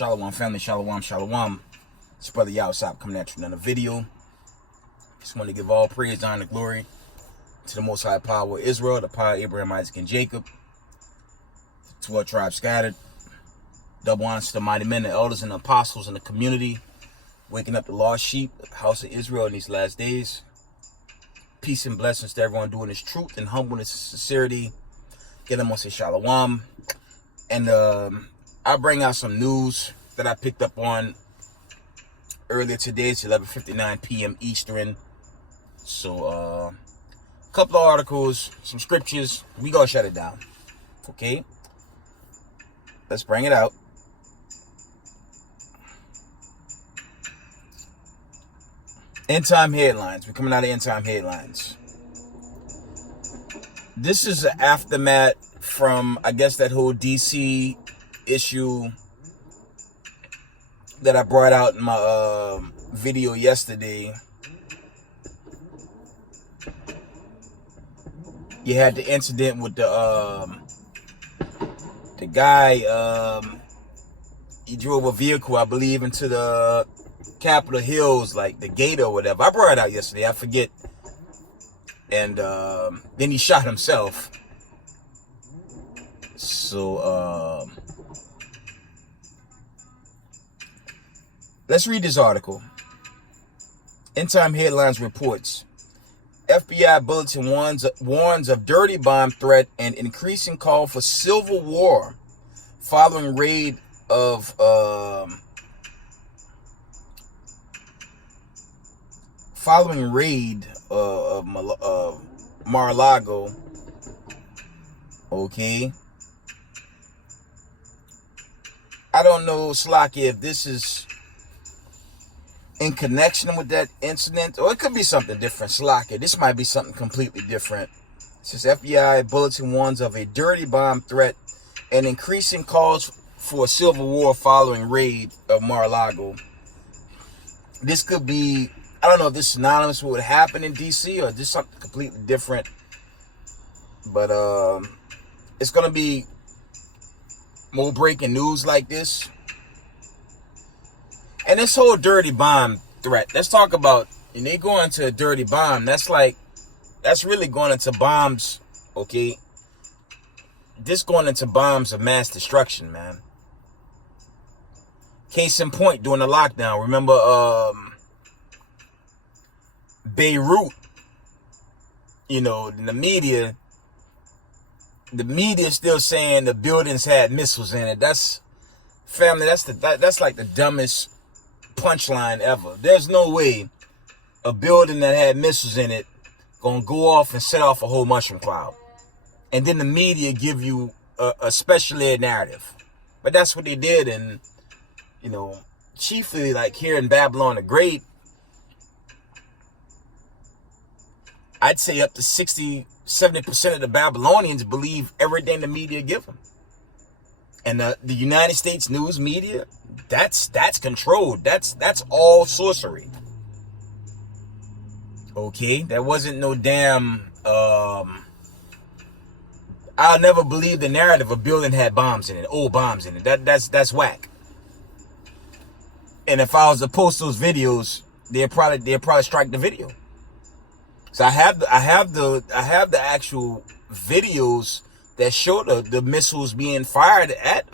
Shalom family, shalom, shalom. It's brother Yawasop coming at you in another video. Just want to give all praise, honor, and glory to the Most High Power of Israel, the power of Abraham, Isaac, and Jacob. The 12 tribes scattered. Double honors to the mighty men, the elders, and the apostles in the community, waking up the lost sheep, the house of Israel in these last days. Peace and blessings to everyone doing this truth and humbleness and sincerity. Get them on say shalom. And I'll bring out some news that I picked up on earlier today. It's 11:59 p.m. Eastern. So, a couple of articles, some scriptures. We gonna shut it down. Okay? Let's bring it out. End time headlines. We're coming out of end time headlines. This is an aftermath from, I guess, that whole DC issue that I brought out in my video yesterday. You had the incident with the guy, he drove a vehicle, I believe, into the Capitol Hills, like the gate or whatever. I brought it out yesterday, I forget. And then he shot himself. So let's read this article. End Time Headlines reports, FBI bulletin warns of dirty bomb threat and increasing call for civil war following raid of Mar-a-Lago. Okay. I don't know, Slocky, if this is in connection with that incident, or it could be something different. Slocky, this might be something completely different. It says FBI bulletin warns of a dirty bomb threat and increasing calls for a civil war following raid of Mar-a-Lago. This could be, I don't know if this is synonymous with what happened in DC or just something completely different. But it's going to be more breaking news like this. And this whole dirty bomb threat, let's talk about, and they go into a dirty bomb, that's really going into bombs, okay? This going into bombs of mass destruction, man. Case in point, during the lockdown, remember Beirut, you know, the media still saying the buildings had missiles in it. That's, family, that's like the dumbest punchline ever. There's no way a building that had missiles in it gonna go off and set off a whole mushroom cloud. And then the media give you a special ed narrative. But that's what they did. And, you know, chiefly like here in Babylon the Great, I'd say up to 60-70% of the Babylonians believe everything the media give them. And the United States news media, that's controlled. That's all sorcery. Okay, that wasn't no damn. I'll never believe the narrative a building had bombs in it, old bombs in it. That's whack. And if I was to post those videos, they'll probably strike the video. So I have the actual videos that show the missiles being fired at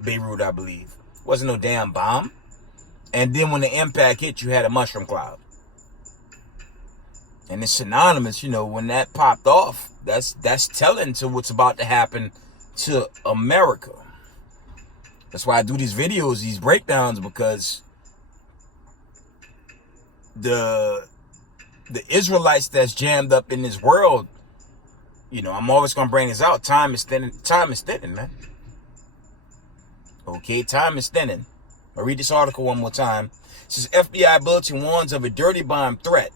Beirut, I believe. Wasn't no damn bomb. And then when the impact hit, you had a mushroom cloud. And it's synonymous, you know, when that popped off, that's telling to what's about to happen to America. That's why I do these videos, these breakdowns, because the Israelites that's jammed up in this world, you know, I'm always going to bring this out. Time is thinning, man. Okay, time is thinning. I'll read this article one more time. It says FBI bulletin warns of a dirty bomb threat.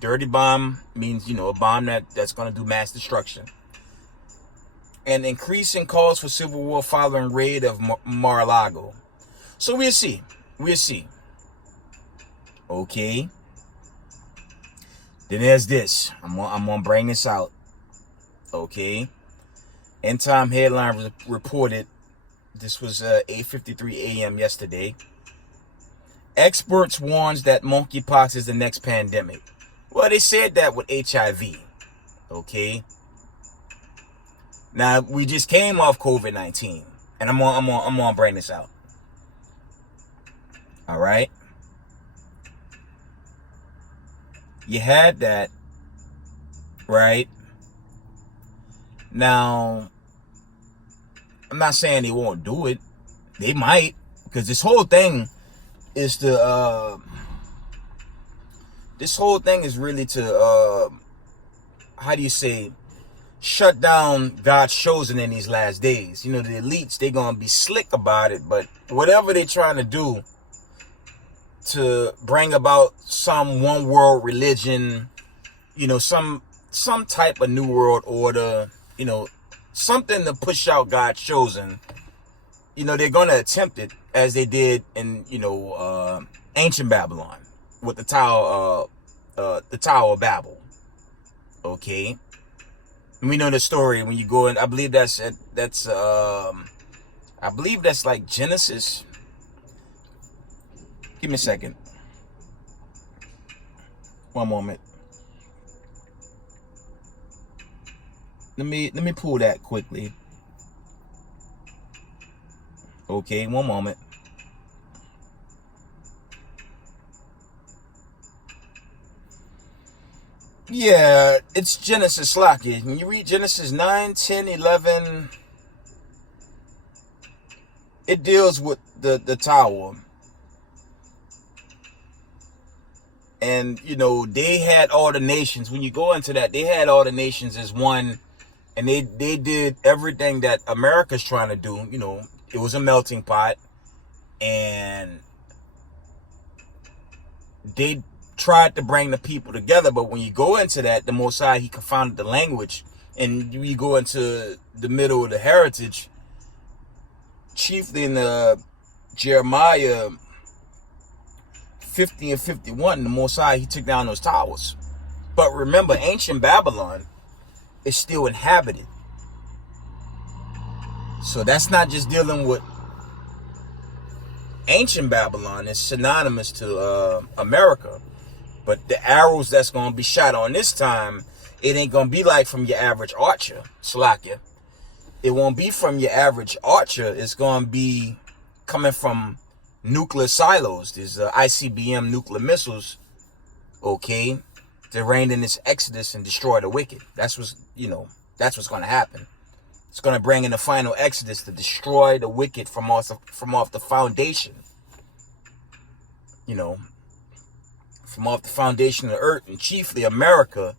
Dirty bomb means, you know, a bomb that's going to do mass destruction. And increasing calls for civil war following raid of Mar-a-Lago. So we'll see. We'll see. Okay. Then there's this. I'm gonna bring this out. Okay. End Time Headline reported This was 8:53 a.m. yesterday. Experts warns that monkeypox is the next pandemic. Well, they said that with HIV. Okay. Now we just came off COVID-19, and I'm gonna bring this out. All right. You had that, right? Now, I'm not saying they won't do it. They might, because this whole thing is to really to how do you say, shut down God's chosen in these last days. You know, the elites, they're gonna be slick about it, but whatever they're trying to do to bring about some one world religion, you know, some type of new world order, you know, something to push out God's chosen, you know, they're going to attempt it as they did in, you know, ancient Babylon with the Tower of Babel. Okay. And we know the story when you go in, I believe that's like Genesis. Give me a second. One moment. Let me pull that quickly. Okay, one moment. Yeah, it's Genesis, Slocky. When you read Genesis 9, 10, 11, it deals with the tower. And, you know, they had all the nations. When you go into that, they had all the nations as one. And they did everything that America's trying to do. You know, it was a melting pot. And they tried to bring the people together. But when you go into that, the Most High, he confounded the language. And you go into the middle of the heritage, chiefly in the Jeremiah 50 and 51, the Most High, he took down those towers. But remember, ancient Babylon is still inhabited. So that's not just dealing with ancient Babylon. It's synonymous to America. But the arrows that's going to be shot on this time, it ain't going to be like from your average archer, Slakia. It won't be from your average archer. It's going to be coming from nuclear silos. There's ICBM nuclear missiles, okay, to reign in this exodus and destroy the wicked. That's what's going to happen. It's going to bring in the final exodus to destroy the wicked from off the foundation. You know, from off the foundation of the earth, and chiefly America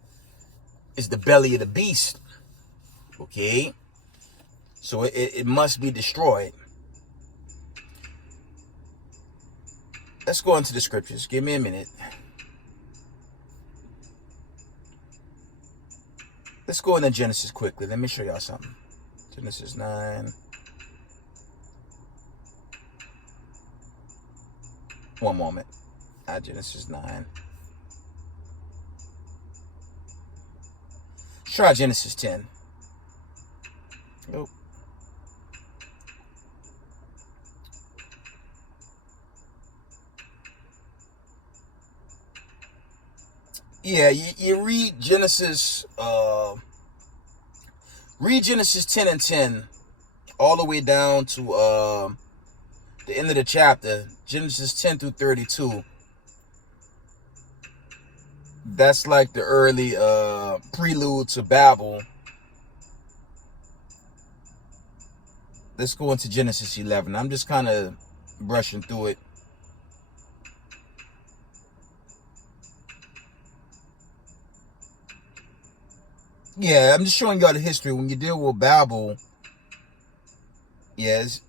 is the belly of the beast. Okay, so it must be destroyed. Let's go into the scriptures. Give me a minute. Let's go into Genesis quickly. Let me show y'all something. Genesis 9. One moment. Genesis 9. Let's try Genesis 10. Nope. Yeah, you read Genesis 10 and 10 all the way down to the end of the chapter, Genesis 10 through 32. That's like the early prelude to Babel. Let's go into Genesis 11. I'm just kind of brushing through it. Yeah, I'm just showing y'all the history. When you deal with Babel, yes,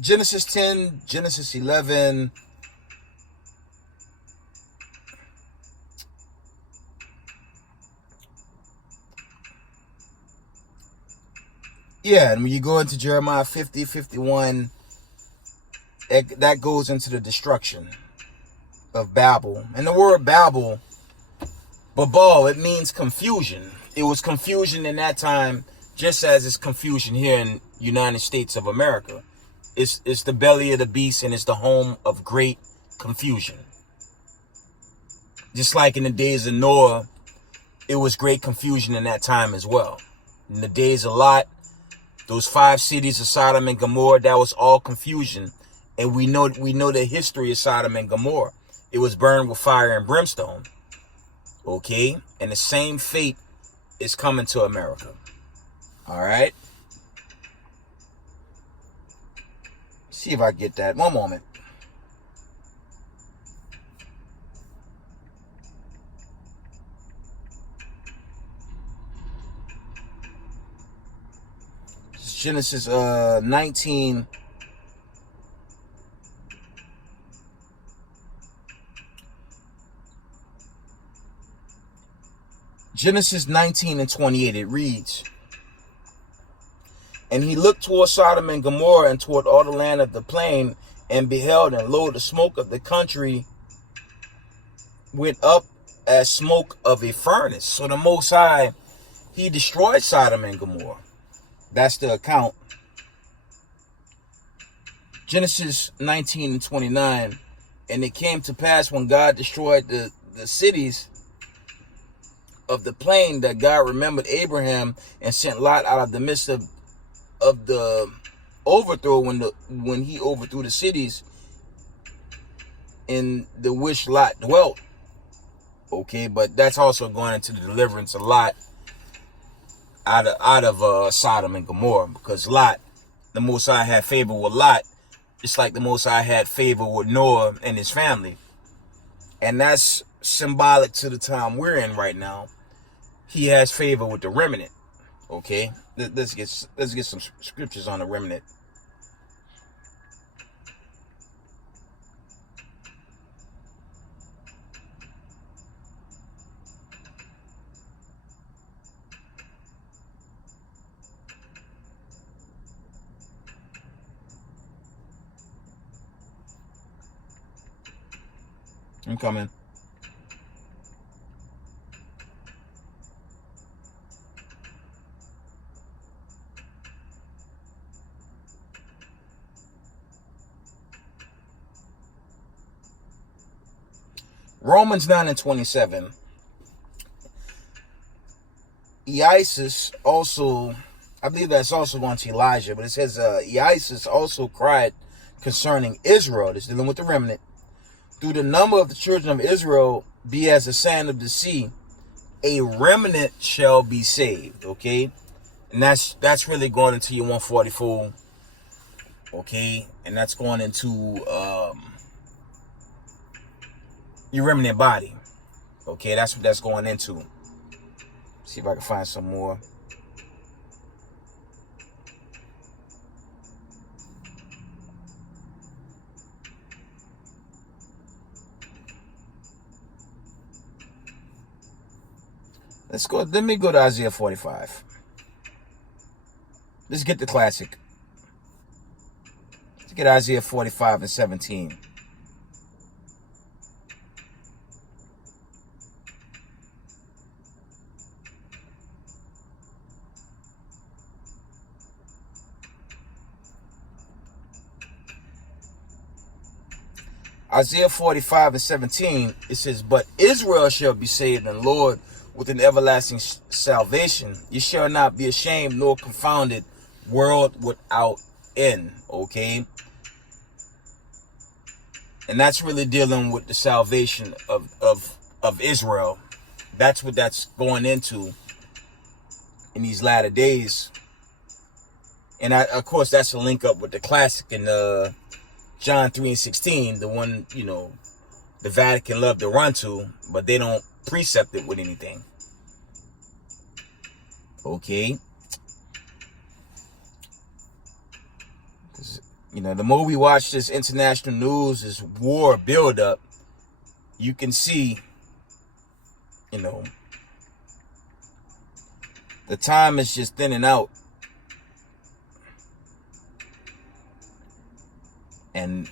Genesis 10, Genesis 11. Yeah, and when you go into Jeremiah 50, 51, that goes into the destruction of Babel. And the word Babel, Babal, it means confusion. It was confusion in that time, just as it's confusion here United States of America. It's the belly of the beast, and it's the home of great confusion. Just like in the days of Noah, it was great confusion in that time as well. In the days of Lot, those 5 cities of Sodom and Gomorrah, that was all confusion. And we know the history of Sodom and Gomorrah. It was burned with fire and brimstone. Okay? And the same fate is coming to America. All right? See if I get that. One moment. Genesis 19. Genesis 19 and 28, it reads, "And he looked toward Sodom and Gomorrah and toward all the land of the plain, and beheld, and lo, the smoke of the country went up as smoke of a furnace." So the Most High, he destroyed Sodom and Gomorrah. That's the account. Genesis 19 and 29, "And it came to pass when God destroyed the cities of the plain, that God remembered Abraham and sent Lot out of the midst of the overthrow, when he overthrew the cities in the which Lot dwelt." Okay, but that's also going into the deliverance of Lot out of Sodom and Gomorrah, because Lot, the Most High had favor with Lot, just like the Most High had favor with Noah and his family. And that's symbolic to the time we're in right now. He has favor with the remnant. Okay, let's get some scriptures on the remnant. I'm coming. Romans 9 and 27. Eiseus also, I believe that's also going to Elijah, but it says Eiseus also cried concerning Israel. This is dealing with the remnant. "Through the number of the children of Israel be as the sand of the sea, a remnant shall be saved." Okay, and that's really going into your 144. Okay, and that's going into your remnant body. Okay, that's what that's going into. See if I can find some more. Let's go. Let me go to Isaiah 45. Let's get the classic. Let's get Isaiah 45 and 17. Isaiah 45 and 17, it says, "But Israel shall be saved, and Lord with an everlasting salvation. You shall not be ashamed nor confounded, world without end." Okay, and that's really dealing with the salvation of Israel. That's what that's going into in these latter days. And of course, that's a link up with the classic in John 3 and 16, the one, the Vatican love to run to, but they don't precept it with anything. Okay. The more we watch this international news, this war buildup, you can see, the time is just thinning out. And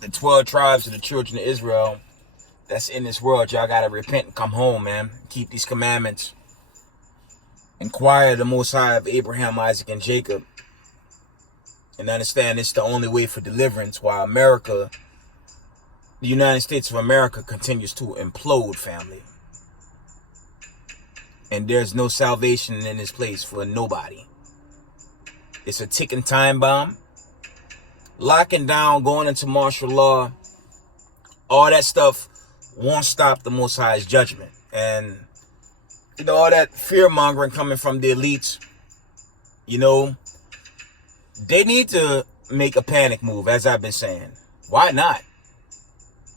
the 12 tribes of the children of Israel that's in this world, y'all got to repent and come home, man. Keep these commandments. Inquire the Most High of Abraham, Isaac, and Jacob, and understand it's the only way for deliverance, while America, the United States of America, continues to implode, family. And there's no salvation in this place for nobody. It's a ticking time bomb. Locking down, going into martial law, all that stuff won't stop the Most High's judgment. And, you know, all that fear-mongering coming from the elites, you know, they need to make a panic move, as I've been saying. Why not?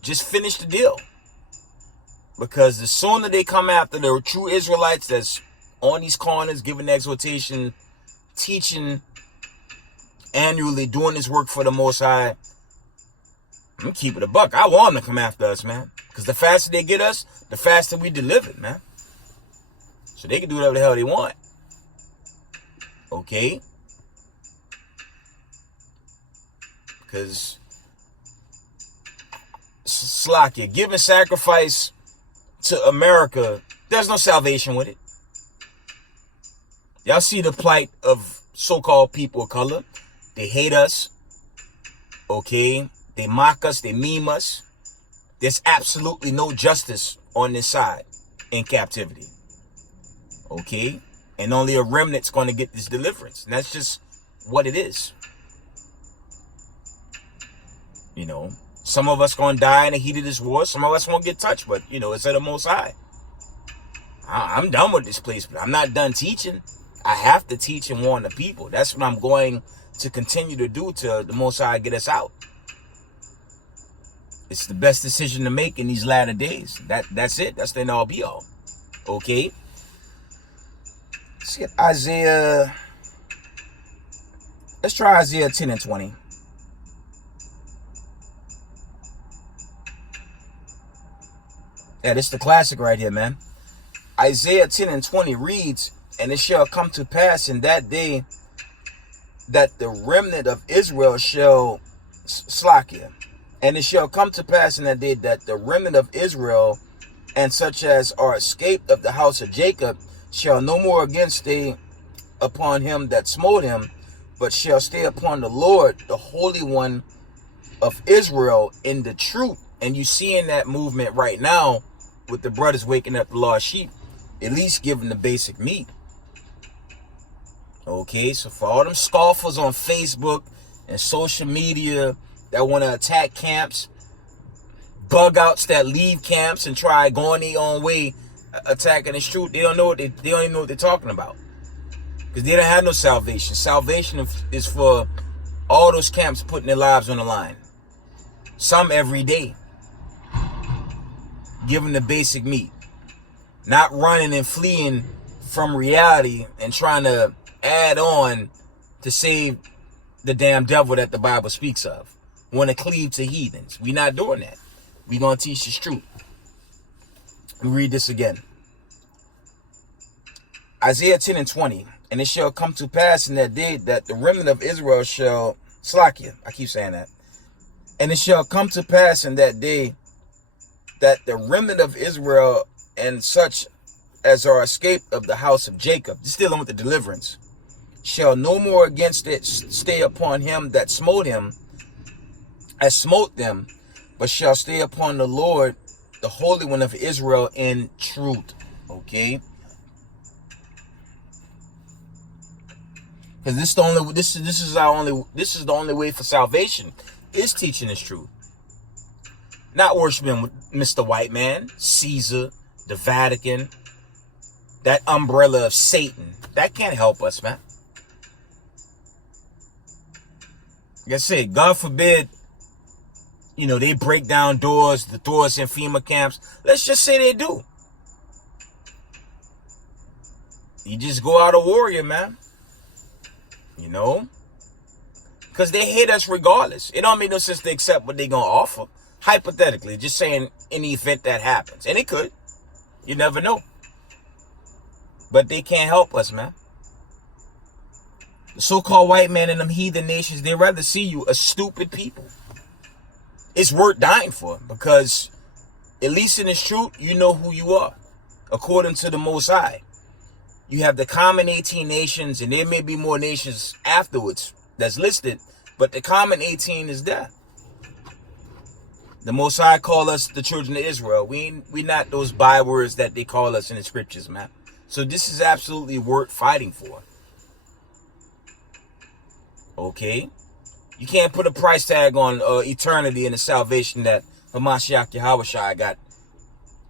Just finish the deal. Because the sooner they come after the true Israelites that's on these corners, giving exhortation, teaching annually, doing this work for the Most High, I'm going to keep it a buck. I want them to come after us, man. Because the faster they get us, the faster we deliver, man. So they can do whatever the hell they want. Okay? Because Slakia, giving sacrifice to America, there's no salvation with it. Y'all see the plight of so-called people of color. They hate us. Okay? They mock us. They meme us. There's absolutely no justice on this side in captivity. Okay? And only a remnant's going to get this deliverance. And that's just what it is. You know? Some of us going to die in the heat of this war. Some of us won't get touched, but, you know, it's at the Most High. I'm done with this place, but I'm not done teaching. I have to teach and warn the people. That's what I'm going to continue to do till the Most High get us out. It's the best decision to make in these latter days. That's it. That's the end all be all. Okay? Let's get Isaiah. Let's try Isaiah 10 and 20. Yeah, this is the classic right here, man. Isaiah 10 and 20 reads, "And it shall come to pass in that day that the remnant of Israel shall slakia. And it shall come to pass in that day that the remnant of Israel and such as are escaped of the house of Jacob shall no more again stay upon him that smote him, but shall stay upon the Lord, the Holy One of Israel, in the truth." And you see in that movement right now with the brothers waking up the lost sheep, at least giving the basic meat. Okay, so for all them scoffers on Facebook and social media that want to attack camps, bug outs that leave camps and try going their own way, attacking the truth, they don't even know what they're talking about. Because they don't have no salvation. Salvation is for all those camps putting their lives on the line. Some every day. Giving the basic meat. Not running and fleeing from reality and trying to add on to save the damn devil that the Bible speaks of. Want to cleave to heathens. We're not doing that. We're going to teach the truth. We read this again. Isaiah 10 and 20. "And it shall come to pass in that day that the remnant of Israel shall slakia." I keep saying that. "And it shall come to pass in that day that the remnant of Israel and such as are escaped of the house of Jacob," just dealing with the deliverance, "shall no more against it stay upon him that smote him, as smote them, but shall stay upon the Lord, the Holy One of Israel, in truth." Okay? Because this is the only way for salvation, is teaching this truth. Not worshiping Mr. White Man, Caesar, the Vatican, that umbrella of Satan. That can't help us, man. Like I said, God forbid, you know, they break down doors, the doors in FEMA camps. Let's just say they do. You just go out a warrior, man. You know? Because they hate us regardless. It don't make no sense to accept what they're going to offer. Hypothetically, just saying in the event that happens. And it could. You never know. But they can't help us, man. The so-called white man in them heathen nations, they'd rather see you a stupid people. It's worth dying for. Because, at least in this truth, you know who you are. According to the Most High. You have the common 18 nations, and there may be more nations afterwards that's listed, but the common 18 is there. The Most High call us the children of Israel. We not those bywords that they call us in the scriptures, man. So this is absolutely worth fighting for. Okay? You can't put a price tag on eternity and the salvation that Hamashiach Yahushua got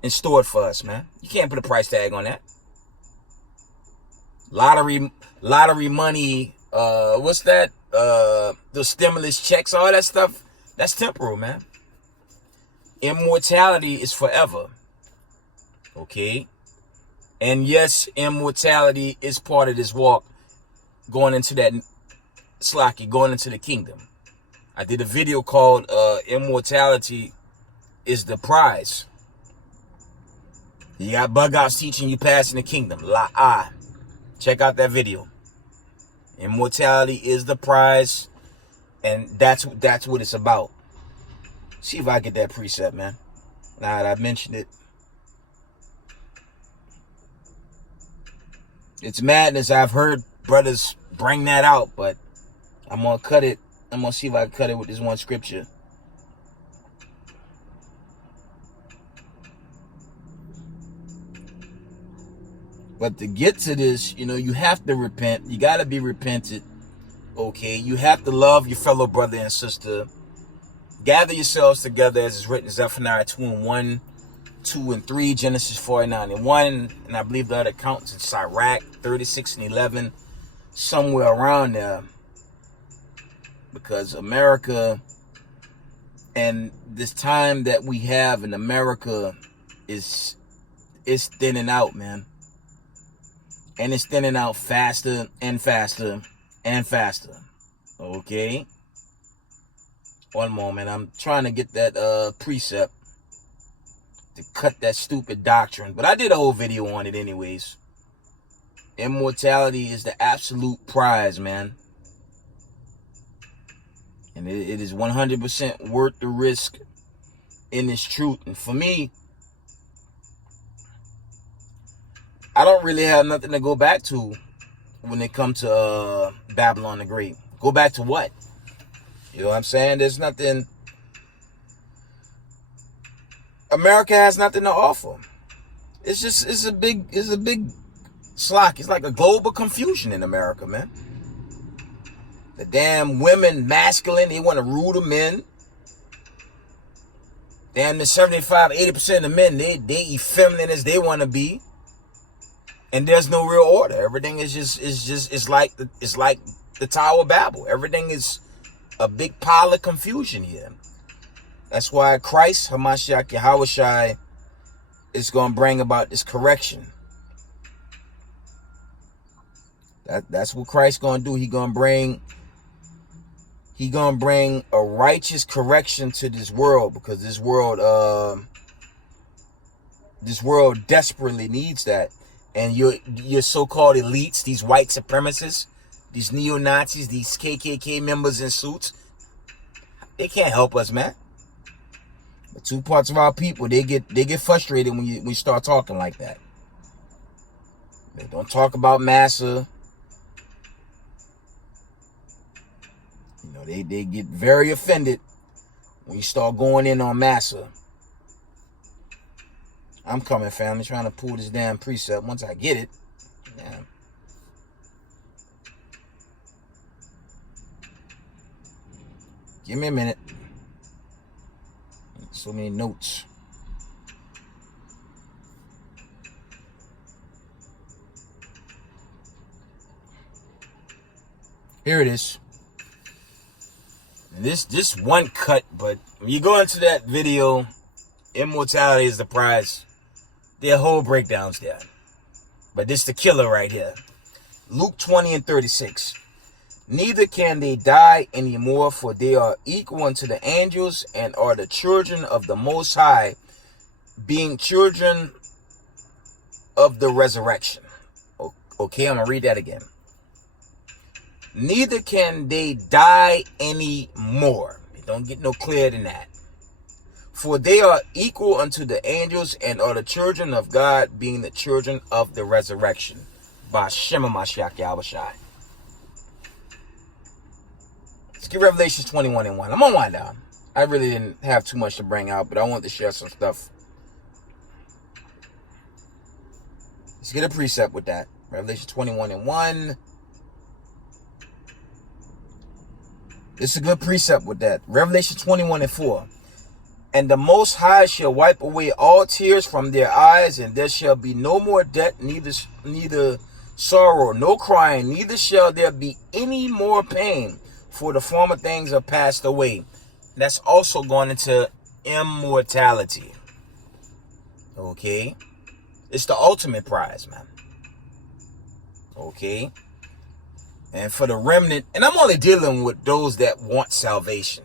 in store for us, man. You can't put a price tag on that. Lottery money, what's that? The stimulus checks, all that stuff, that's temporal, man. Immortality is forever. Okay? And yes, immortality is part of this walk going into that going into the kingdom. I did a video called Immortality is the Prize. You got bug outs teaching you passing the kingdom. Check out that video. Immortality is the prize, and that's what it's about. See if I get that precept, man. Now that I mentioned it. It's madness. I've heard brothers bring that out, but I'm going to cut it. I'm going to see if I can cut it with this one scripture. But to get to this, you have to repent. You got to be repentant. Okay? You have to love your fellow brother and sister. Gather yourselves together as is written, Zephaniah 2:1, 2 and 3, Genesis 49:1, and I believe the other counts in Sirach 36:11, somewhere around there. Because America and this time that we have in America is thinning out, man. And it's thinning out faster and faster and faster. Okay? One moment. I'm trying to get that precept to cut that stupid doctrine. But I did a whole video on it anyways. Immortality is the absolute prize, man. And it is 100% worth the risk in this truth. And for me, I don't really have nothing to go back to when it comes to Babylon the Great. Go back to what? You know what I'm saying? There's nothing. America has nothing to offer. It's a big slack. It's like a global confusion in America, man. The damn women, masculine, they want to rule the men. Damn, the 75-80% of the men, they effeminate as they want to be. And there's no real order. Everything is it's like the Tower of Babel. Everything is a big pile of confusion here. That's why Christ, Hamashiach Yahushua, is going to bring about this correction. That's what Christ's going to do. He going to bring a righteous correction to this world, because this world desperately needs that. And your so-called elites, these white supremacists, these neo-Nazis, these KKK members in suits, they can't help us, man. But two parts of our people, they get frustrated when you start talking like that. They don't talk about Massa. They get very offended when you start going in on Massa. I'm coming, family, trying to pull this damn precept once I get it. Damn. Give me a minute. So many notes. Here it is. And this one cut, but when you go into that video, Immortality is the Prize. Their whole breakdowns there. But this the killer right here. Luke 20:36. Neither can they die anymore, for they are equal unto the angels and are the children of the Most High, being children of the resurrection. Okay, I'm going to read that again. Neither can they die anymore. It don't get no clearer than that. For they are equal unto the angels and are the children of God, being the children of the resurrection. Ba'Shem HaMashiach Yahushai. Let's get Revelation 21:1. I'm gonna wind down. I really didn't have too much to bring out, but I wanted to share some stuff. Let's get a precept with that. Revelation 21:1. This is a good precept with that. Revelation 21:4. And the Most High shall wipe away all tears from their eyes, and there shall be no more death, neither sorrow, no crying, neither shall there be any more pain, for the former things are passed away. That's also going into immortality. Okay? It's the ultimate prize, man. Okay? And for the remnant, and I'm only dealing with those that want salvation.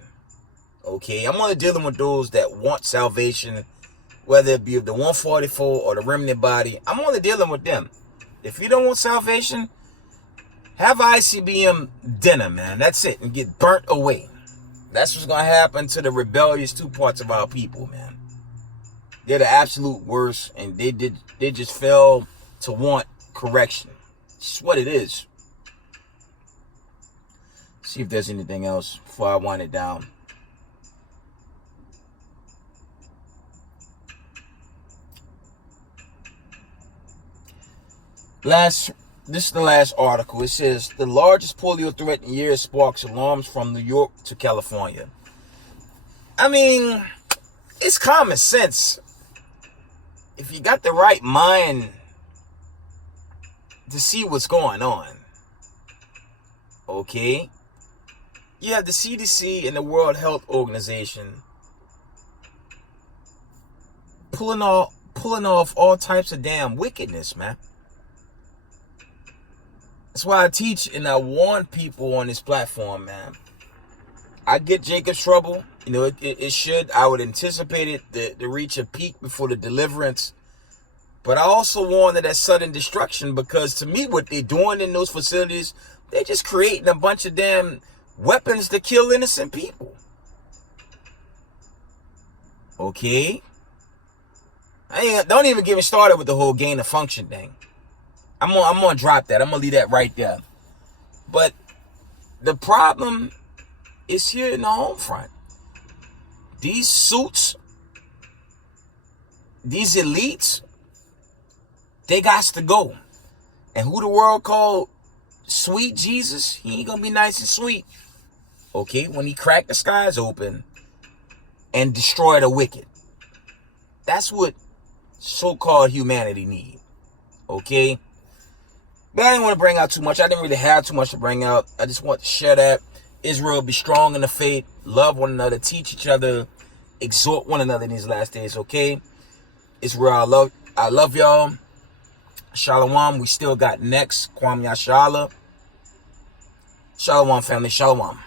Okay? I'm only dealing with those that want salvation, whether it be the 144 or the remnant body. I'm only dealing with them. If you don't want salvation, have ICBM dinner, man. That's it. And get burnt away. That's what's going to happen to the rebellious two parts of our people, man. They're the absolute worst, and they just fail to want correction. It's just what it is. See if there's anything else before I wind it down. This is the last article. It says, the largest polio threat in years sparks alarms from New York to California. I mean, it's common sense. If you got the right mind to see what's going on. Okay? You have the CDC and the World Health Organization pulling off all types of damn wickedness, man. That's why I teach and I warn people on this platform, man. I get Jacob's trouble. You know, it should. I would anticipate it to reach a peak before the deliverance. But I also warn of that sudden destruction, because to me, what they're doing in those facilities, they're just creating a bunch of damn weapons to kill innocent people. Okay? Don't even get me started with the whole gain of function thing. I'm gonna drop that. I'm gonna leave that right there. But the problem is here in the home front. These suits, these elites, they got to go. And who the world called sweet Jesus, he ain't gonna be nice and sweet. Okay, when he cracked the skies open and destroyed the wicked. That's what so-called humanity need. Okay? But I didn't want to bring out too much. I didn't really have too much to bring out. I just want to share that. Israel, be strong in the faith. Love one another. Teach each other. Exhort one another in these last days, okay? Israel, I love y'all. Shalom. We still got next. Kwam Yashala. Shalom, family. Shalom.